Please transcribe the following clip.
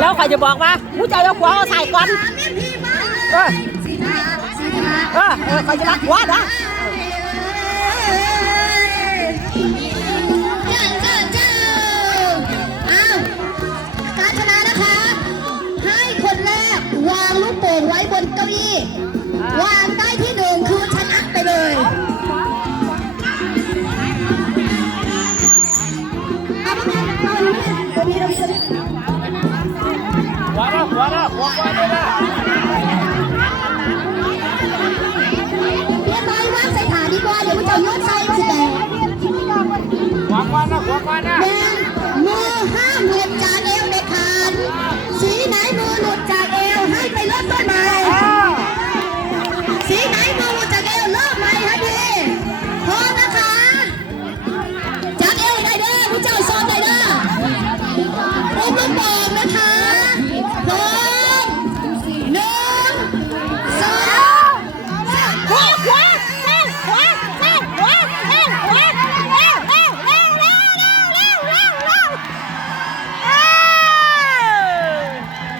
แล้วใครจะบอกว่าผู้เจ้าจะหัวเาใส่ก่อนเออเออใครจะรักหัวนะ ยุใส่สิแดงวางวันะวางวันะแดงมือห้ามหลุดจากเอวในคัขาดสีไหนมือหลุดจากเอวให้ไปเริ่มต้นใหม่สีไหนมือหลุดจากเอวเริ่มใหม่ทันทีพร้อมนะคะจากเอวได้เด้อผู้เจ้าซ้อนได้เด้อผมต้องบอกนะคะพร้อม